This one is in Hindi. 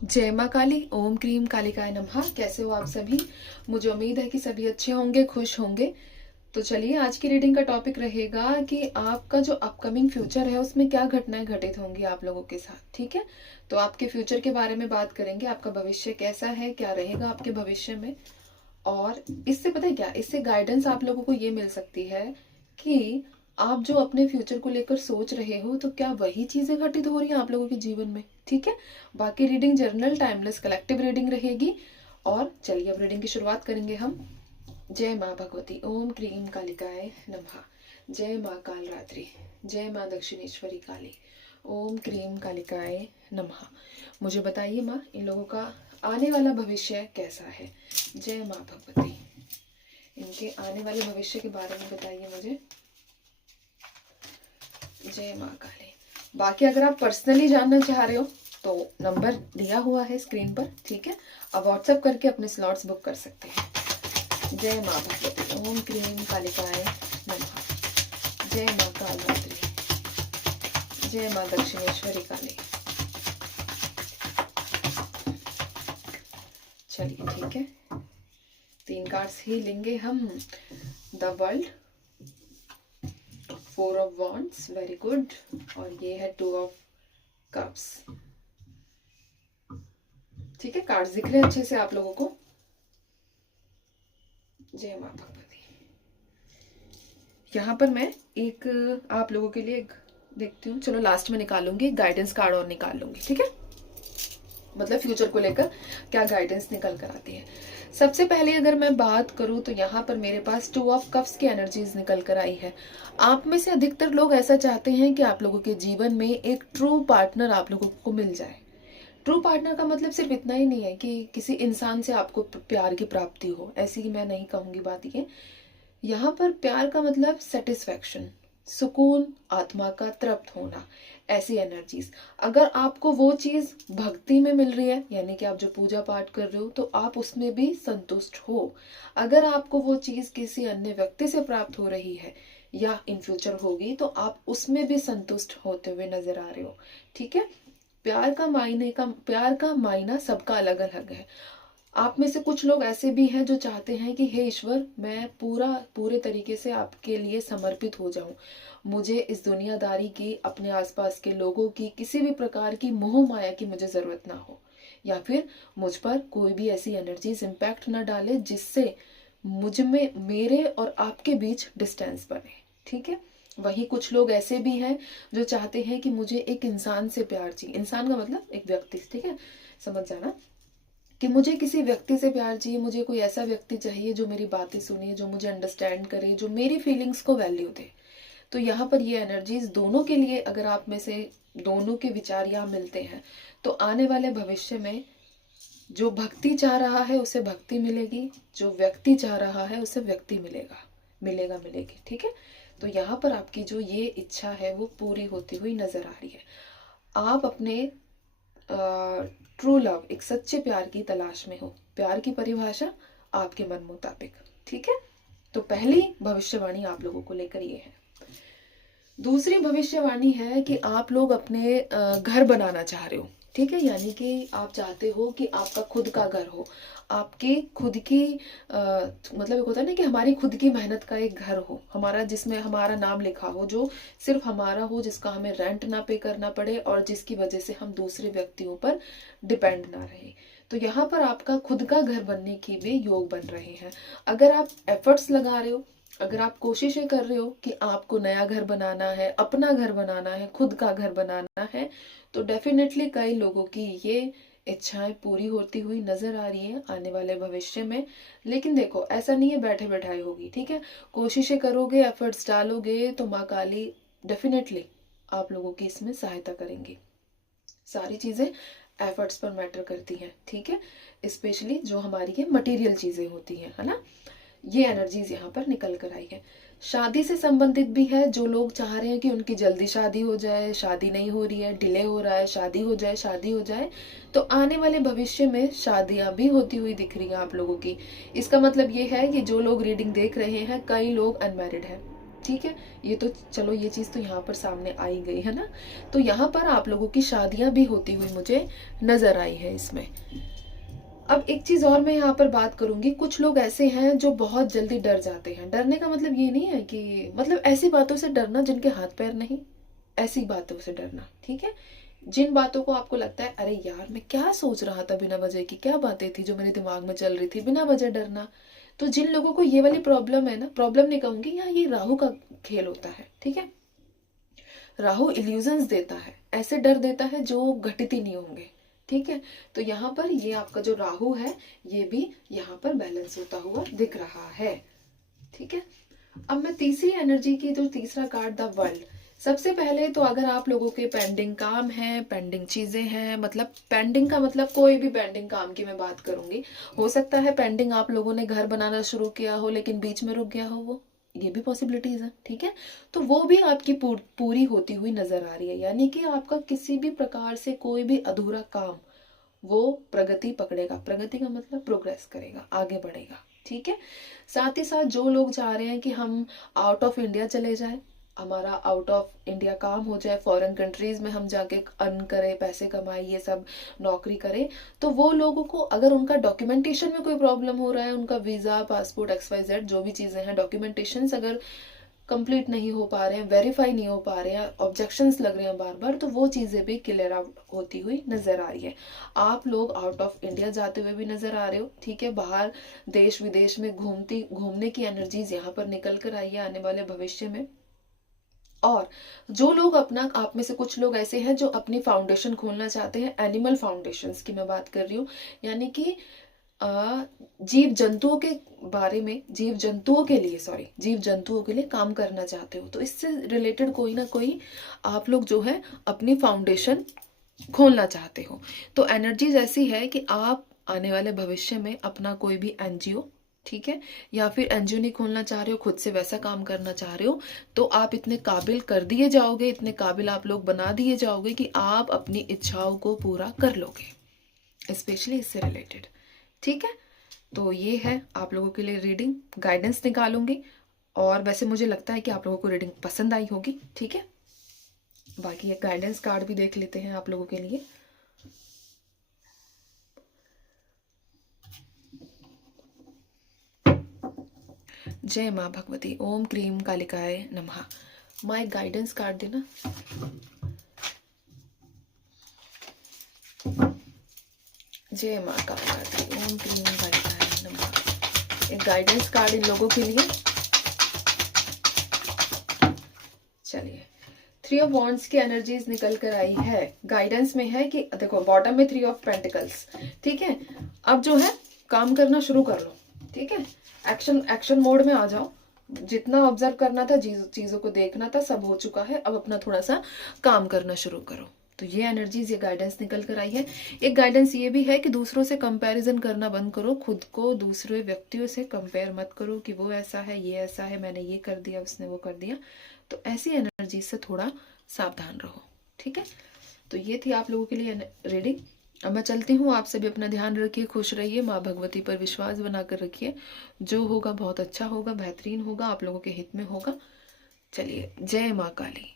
जय माँ काली। ओम क्रीम कालिकाय नमः। कैसे हो आप सभी? मुझे उम्मीद है कि सभी अच्छे होंगे, खुश होंगे। तो चलिए, आज की रीडिंग का टॉपिक रहेगा कि आपका जो अपकमिंग फ्यूचर है उसमें क्या घटनाएं घटित होंगी आप लोगों के साथ। ठीक है, तो आपके फ्यूचर के बारे में बात करेंगे। आपका भविष्य कैसा है, क्या रहेगा आपके भविष्य में। और इससे पता है क्या, इससे गाइडेंस आप लोगों को ये मिल सकती है कि आप जो अपने फ्यूचर को लेकर सोच रहे हो तो क्या वही चीजें घटित हो रही हैं आप लोगों के जीवन में। ठीक है, बाकी reading journal timeless collective reading रहेगी। और चलिए अब रीडिंग की शुरुआत करेंगे हम। जय माँ भगवती। ओम क्रीम कालिकाय नमः। जय माँ काल रात्रि। जय माँ दक्षिणेश्वरी काली। ओम क्रीम कालिकाय नमः। मुझे बताइए माँ, इन लोगों का आने वाला भविष्य कैसा है। जय माँ भगवती, इनके आने वाले भविष्य के बारे में बताइए मुझे। जय माँ काली। बाकी अगर आप पर्सनली जानना चाह रहे हो तो नंबर दिया हुआ है स्क्रीन पर। ठीक है, आप व्हाट्सएप करके अपने स्लॉट्स बुक कर सकते हैं। जय माँ भगवती। ओम क्रीम कालिकाय नमः। जय माँ काल रात्रि। जय माँ दक्षिणेश्वरी काली। चलिए ठीक है, 3 कार्ड्स ही लेंगे हम। The world, 4 of wands, very good. और ये है 2 ऑफ कप्स। ठीक है, कार्ड्स दिख रहे हैं अच्छे से आप लोगों को। जय माँ भगवती। यहाँ पर मैं एक आप लोगों के लिए एक देखती हूँ, चलो लास्ट में निकालूंगी, गाइडेंस कार्ड और निकाल लूंगी। ठीक है, मतलब फ्यूचर को लेकर क्या गाइडेंस निकल कर आती है। सबसे पहले अगर मैं बात करूं तो यहाँ पर मेरे पास 2 ऑफ कप्स की एनर्जीज निकल कर आई है। आप में से अधिकतर लोग ऐसा चाहते हैं कि आप लोगों के जीवन में एक ट्रू पार्टनर आप लोगों को मिल जाए। ट्रू पार्टनर का मतलब सिर्फ इतना ही नहीं है कि किसी इंसान से आपको प्यार की प्राप्ति हो, ऐसी मैं नहीं कहूंगी बात ये। यहाँ पर प्यार का मतलब सेटिस्फैक्शन, सुकून, आत्मा का तृप्त होना, ऐसी एनर्जीज। अगर आपको वो चीज भक्ति में मिल रही है, यानी कि आप जो पूजा पाठ कर रहे हो तो आप उसमें भी संतुष्ट हो। अगर आपको वो चीज किसी अन्य व्यक्ति से प्राप्त हो रही है या इन फ्यूचर होगी तो आप उसमें भी संतुष्ट होते हुए नजर आ रहे हो। ठीक है, प्यार का मायना सबका अलग अलग है। आप में से कुछ लोग ऐसे भी हैं जो चाहते हैं कि हे ईश्वर, मैं पूरे तरीके से आपके लिए समर्पित हो जाऊं। मुझे इस दुनियादारी की, अपने आसपास के लोगों की, किसी भी प्रकार की मोह माया की मुझे जरूरत ना हो। या फिर मुझ पर कोई भी ऐसी एनर्जीज इम्पैक्ट ना डाले जिससे मुझ में, मेरे और आपके बीच डिस्टेंस बने। ठीक है, वही कुछ लोग ऐसे भी हैं जो चाहते हैं कि मुझे एक इंसान से प्यार चाहिए। इंसान का मतलब एक व्यक्ति, ठीक है, समझ जाना, कि मुझे किसी व्यक्ति से प्यार चाहिए। मुझे कोई ऐसा व्यक्ति चाहिए जो मेरी बातें सुने, जो मुझे अंडरस्टैंड करे, जो मेरी फीलिंग्स को वैल्यू दे। तो यहाँ पर ये एनर्जीज दोनों के लिए, अगर आप में से दोनों के विचार यहाँ मिलते हैं तो आने वाले भविष्य में जो भक्ति चाह रहा है उसे भक्ति मिलेगी, जो व्यक्ति चाह रहा है उसे व्यक्ति मिलेगी। ठीक है, तो यहाँ पर आपकी जो ये इच्छा है वो पूरी होती हुई नजर आ रही है। आप अपने ट्रू लव, एक सच्चे प्यार की तलाश में हो। प्यार की परिभाषा आपके मन मुताबिक। ठीक है, तो पहली भविष्यवाणी आप लोगों को लेकर ये है। दूसरी भविष्यवाणी है कि आप लोग अपने घर बनाना चाह रहे हो। ठीक है, यानी कि आप चाहते हो कि आपका खुद का घर हो, आपकी खुद की मतलब एक होता है ना कि हमारी खुद की मेहनत का एक घर हो हमारा, जिसमें हमारा नाम लिखा हो, जो सिर्फ हमारा हो, जिसका हमें रेंट ना पे करना पड़े और जिसकी वजह से हम दूसरे व्यक्तियों पर डिपेंड ना रहे। तो यहाँ पर आपका खुद का घर बनने की भी योग बन रहे हैं। अगर आप एफर्ट्स लगा रहे हो, अगर आप कोशिशें कर रहे हो कि आपको नया घर बनाना है, अपना घर बनाना है, खुद का घर बनाना है, तो डेफिनेटली कई लोगों की ये इच्छाएं पूरी होती हुई नजर आ रही है आने वाले भविष्य में। लेकिन देखो, ऐसा नहीं है बैठे बैठाए होगी। ठीक है, कोशिशें करोगे, एफर्ट्स डालोगे तो माँ काली डेफिनेटली आप लोगों की इसमें सहायता करेंगी। सारी चीजें एफर्ट्स पर मैटर करती हैं। ठीक है, स्पेशली जो हमारी ये मटेरियल चीजें होती हैं, है ना। ये एनर्जीज यहाँ पर निकल कर आई है। शादी से संबंधित भी है। जो लोग चाह रहे हैं कि उनकी जल्दी शादी हो जाए, शादी नहीं हो रही है, डिले हो रहा है, शादी हो जाए, शादी हो जाए, तो आने वाले भविष्य में शादियां भी होती हुई दिख रही हैं आप लोगों की। इसका मतलब ये है कि जो लोग रीडिंग देख रहे हैं, कई लोग अनमैरिड हैं। ठीक है। ये तो चलो ये चीज़ तो यहाँ पर सामने आई गई है ना। तो यहाँ पर आप लोगों की शादियाँ भी होती हुई मुझे नज़र आई है इसमें। अब एक चीज़ और मैं यहाँ पर बात करूंगी, कुछ लोग ऐसे हैं जो बहुत जल्दी डर जाते हैं। डरने का मतलब ये नहीं है कि मतलब ऐसी बातों से डरना जिनके हाथ पैर नहीं, ऐसी बातों से डरना, ठीक है। जिन बातों को आपको लगता है अरे यार मैं क्या सोच रहा था बिना वजह की, क्या बातें थी जो मेरे दिमाग में चल रही थी, बिना वजह डरना। तो जिन लोगों को ये वाली प्रॉब्लम है ना, प्रॉब्लम नहीं कहूंगी, यहाँ ये राहु का खेल होता है, ठीक है। राहु इल्यूजन्स देता है, ऐसे डर देता है जो घटित ही नहीं होंगे, ठीक है। तो यहाँ पर ये आपका जो राहु है ये भी यहाँ पर बैलेंस होता हुआ दिख रहा है, ठीक है। अब मैं तीसरी एनर्जी की जो तीसरा कार्ड द वर्ल्ड, सबसे पहले तो अगर आप लोगों के पेंडिंग काम है, पेंडिंग चीजें हैं, मतलब पेंडिंग का मतलब कोई भी पेंडिंग काम की मैं बात करूंगी, हो सकता है पेंडिंग आप लोगों ने घर बनाना शुरू किया हो लेकिन बीच में रुक गया हो, वो ये भी पॉसिबिलिटीज है, ठीक है। तो वो भी आपकी पूरी होती हुई नजर आ रही है, यानी कि आपका किसी भी प्रकार से कोई भी अधूरा काम वो प्रगति पकड़ेगा। प्रगति का मतलब प्रोग्रेस करेगा, आगे बढ़ेगा, ठीक है। साथ ही साथ जो लोग चाह रहे हैं कि हम आउट ऑफ इंडिया चले जाए, हमारा आउट ऑफ इंडिया काम हो जाए, फॉरेन कंट्रीज में हम जाके अर्न करें, पैसे कमाए, ये सब नौकरी करें, तो वो लोगों को अगर उनका डॉक्यूमेंटेशन में कोई प्रॉब्लम हो रहा है, उनका वीजा, पासपोर्ट, XYZ जो भी चीजें हैं, डॉक्यूमेंटेशन अगर कंप्लीट नहीं हो पा रहे हैं, वेरीफाई नहीं हो पा रहे हैं, ऑब्जेक्शंस लग रहे हैं बार बार, तो वो चीजें भी क्लियर आउट होती हुई नजर आ रही है। आप लोग आउट ऑफ इंडिया जाते हुए भी नजर आ रहे हो, ठीक है। बाहर देश विदेश में घूमने की एनर्जीज यहाँ पर निकल कर आई है आने वाले भविष्य में। और जो लोग अपना, आप में से कुछ लोग ऐसे हैं जो अपनी फाउंडेशन खोलना चाहते हैं, एनिमल फाउंडेशंस की मैं बात कर रही हूँ, यानी कि जीव जंतुओं के बारे में, जीव जंतुओं के लिए, सॉरी, जीव जंतुओं के लिए काम करना चाहते हो, तो इससे रिलेटेड कोई ना कोई आप लोग जो है अपनी फाउंडेशन खोलना चाहते हो। तो एनर्जीज ऐसी है कि आप आने वाले भविष्य में अपना कोई भी NGO, ठीक है, या फिर NGO नहीं खोलना चाह रहे हो, खुद से वैसा काम करना चाह रहे हो, तो आप इतने काबिल कर दिए जाओगे, इतने काबिल आप लोग बना दिए जाओगे कि आप अपनी इच्छाओं को पूरा कर लोगे, स्पेशली इससे रिलेटेड, ठीक है। तो ये है आप लोगों के लिए रीडिंग, गाइडेंस निकालूंगी, और वैसे मुझे लगता है कि आप लोगों को रीडिंग पसंद आई होगी, ठीक है। बाकी एक गाइडेंस कार्ड भी देख लेते हैं आप लोगों के लिए। जय माँ भगवती, ओम क्रीम कालिकाय नमः। माँ एक गाइडेंस कार्ड देना। जय माँ कालिका, ओम क्रीम कालिकाय नमः। एक गाइडेंस कार्ड इन लोगों के लिए। चलिए, 3 ऑफ वॉन्ड्स की एनर्जीज निकल कर आई है। गाइडेंस में है कि देखो बॉटम में 3 ऑफ पेंटिकल्स, ठीक है। अब जो है काम करना शुरू कर लो, ठीक है। एक्शन मोड में आ जाओ। जितना ऑब्जर्व करना था, चीजों को देखना था, सब हो चुका है। अब अपना थोड़ा सा काम करना शुरू करो। तो ये एनर्जीज, ये गाइडेंस निकल कर आई है। एक गाइडेंस ये भी है कि दूसरों से कंपैरिजन करना बंद करो, खुद को दूसरे व्यक्तियों से कंपेयर मत करो कि वो ऐसा है, ये ऐसा है, मैंने ये कर दिया, उसने वो कर दिया। तो ऐसी एनर्जी से थोड़ा सावधान रहो, ठीक है। तो ये थी आप लोगों के लिए रीडिंग। अब मैं चलती हूँ, आप सभी अपना ध्यान रखिए, खुश रहिए, माँ भगवती पर विश्वास बनाकर रखिए। जो होगा बहुत अच्छा होगा, बेहतरीन होगा, आप लोगों के हित में होगा। चलिए, जय माँ काली।